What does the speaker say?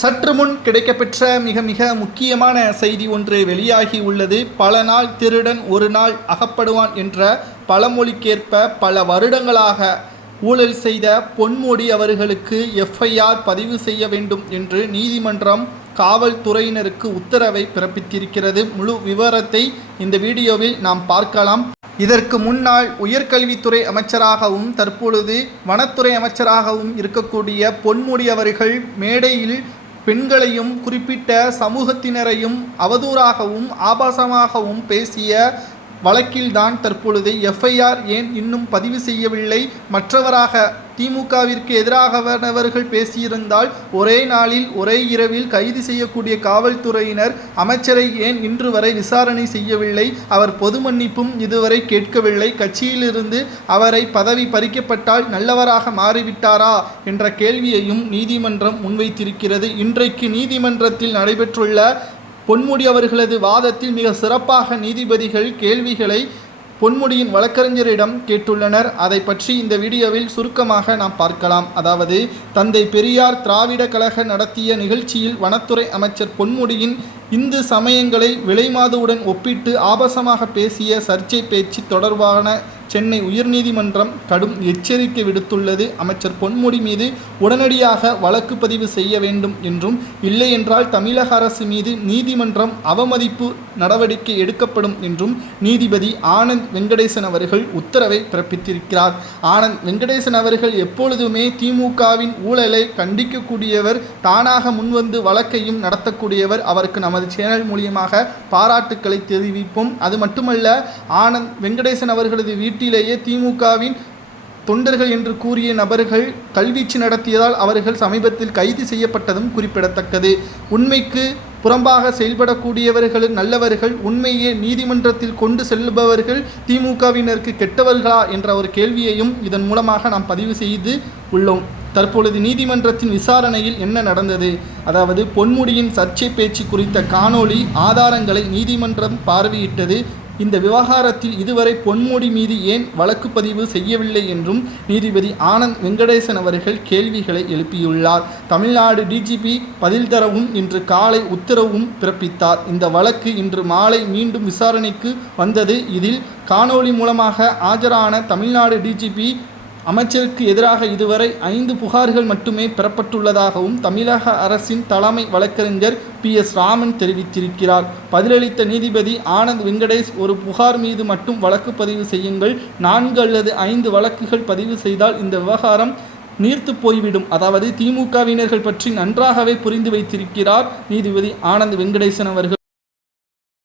சற்று முன் கிடைக்கப்பெற்ற மிக மிக முக்கியமான செய்தி ஒன்று வெளியாகி உள்ளது. பல நாள் திருடன் ஒரு நாள் அகப்படுவான் என்ற பழமொழிக்கேற்ப பல வருடங்களாக ஊழல் செய்த பொன்முடி அவர்களுக்கு எஃப்ஐஆர் பதிவு செய்ய வேண்டும் என்று நீதிமன்றம் காவல்துறையினருக்கு உத்தரவை பிறப்பித்திருக்கிறது. முழு விவரத்தை இந்த வீடியோவில் நாம் பார்க்கலாம். இதற்கு முன்னால் உயர்கல்வித்துறை அமைச்சராகவும் தற்பொழுது வனத்துறை அமைச்சராகவும் இருக்கக்கூடிய பொன்முடி அவர்கள் மேடையில் பெண்களையும் குறிப்பிட்ட சமூகத்தினரையும் அவதூறாகவும் ஆபாசமாகவும் பேசிய வழக்கில்தான் தற்பொழுது எஃப்ஐஆர் ஏன் இன்னும் பதிவு செய்யவில்லை? மற்றவராக திமுகவிற்கு எதிராகவர்கள் பேசியிருந்தால் ஒரே நாளில் ஒரே இரவில் கைது செய்யக்கூடிய காவல்துறையினர் அமைச்சரை ஏன் இன்று வரை விசாரணை செய்யவில்லை? அவர் பொது மன்னிப்பும் இதுவரை கேட்கவில்லை. கட்சியிலிருந்து அவரை பதவி பறிக்கப்பட்டால் நல்லவராக மாறிவிட்டாரா என்ற கேள்வியையும் நீதிமன்றம் முன்வைத்திருக்கிறது. இன்றைக்கு நீதிமன்றத்தில் நடைபெற்றுள்ள பொன்முடி அவர்களது வாதத்தில் மிக சிறப்பாக நீதிபதிகள் கேள்விகளை பொன்முடியின் வழக்கறிஞரிடம் கேட்டுள்ளனர். அதை பற்றி இந்த வீடியோவில் சுருக்கமாக நாம் பார்க்கலாம். அதாவது தந்தை பெரியார் திராவிட கழக நடத்திய நிகழ்ச்சியில் வனத்துறை அமைச்சர் பொன்முடியின் இந்து சமயங்களை விலைமாதுவுடன் ஒப்பிட்டு ஆபாசமாக பேசிய சர்ச்சை பேச்சு தொடர்பான சென்னை உயர்நீதிமன்றம் கடும் எச்சரிக்கை விடுத்துள்ளது. அமைச்சர் பொன்முடி மீது உடனடியாக வழக்கு பதிவு செய்ய வேண்டும் என்றும் இல்லை என்றால் தமிழக அரசு மீது நீதிமன்றம் அவமதிப்பு நடவடிக்கை எடுக்கப்படும் என்றும் நீதிபதி ஆனந்த் வெங்கடேசன் அவர்கள் உத்தரவை பிறப்பித்திருக்கிறார். ஆனந்த் வெங்கடேசன் அவர்கள் எப்பொழுதுமே திமுகவின் ஊழலை கண்டிக்கக்கூடியவர் தானாக முன்வந்து வழக்கையும் நடத்தக்கூடியவர். அவருக்கு நமது சேனல் மூலியமாக பாராட்டுக்களை தெரிவிப்போம். அது மட்டுமல்ல ஆனந்த் வெங்கடேசன் அவர்களது வீட்டிலேயே திமுகவின் தொண்டர்கள் என்று கூறிய நபர்கள் கல்வீச்சு நடத்தியதால் அவர்கள் சமீபத்தில் கைது செய்யப்பட்டதும் குறிப்பிடத்தக்கது. உண்மைக்கு புறம்பாக செயல்படக்கூடியவர்கள் நல்லவர்கள் உண்மையே நீதிமன்றத்தில் கொண்டு செல்பவர்கள் திமுகவினருக்கு கெட்டவர்களா என்ற ஒரு கேள்வியையும் இதன் மூலமாக நாம் பதிவு செய்து உள்ளோம். தற்பொழுது நீதிமன்றத்தின் விசாரணையில் என்ன நடந்தது? அதாவது பொன்முடியின் சர்ச்சை பேச்சு குறித்த காணொளி ஆதாரங்களை நீதிமன்றம் பார்வையிட்டது. இந்த விவகாரத்தில் இதுவரை பொன்முடி மீது ஏன் வழக்கு பதிவு செய்யவில்லை என்றும் நீதிபதி ஆனந்த் வெங்கடேசன் அவர்கள் கேள்விகளை எழுப்பியுள்ளார். தமிழ்நாடு டிஜிபி பதில் தரவும் இன்று காலை உத்தரவும் பிறப்பித்தார். இந்த வழக்கு இன்று மாலை மீண்டும் விசாரணைக்கு வந்தது இதில் காணொளி மூலமாக ஆஜரான தமிழ்நாடு டிஜிபி அமைச்சருக்கு எதிராக இதுவரை ஐந்து புகார்கள் மட்டுமே பெறப்பட்டுள்ளதாகவும் தமிழக அரசின் தலைமை வழக்கறிஞர் பி எஸ் ராமன் தெரிவித்திருக்கிறார். பதிலளித்த நீதிபதி ஆனந்த் வெங்கடேஷ் ஒரு புகார் மீது மட்டும் வழக்கு பதிவு செய்யுங்கள். நான்கு அல்லது ஐந்து வழக்குகள் பதிவு செய்தால் இந்த விவகாரம் நீர்த்து போய்விடும். அதாவது திமுகவினர்கள் பற்றி நன்றாகவே புரிந்து வைத்திருக்கிறார் நீதிபதி ஆனந்த் வெங்கடேசன் அவர்கள்.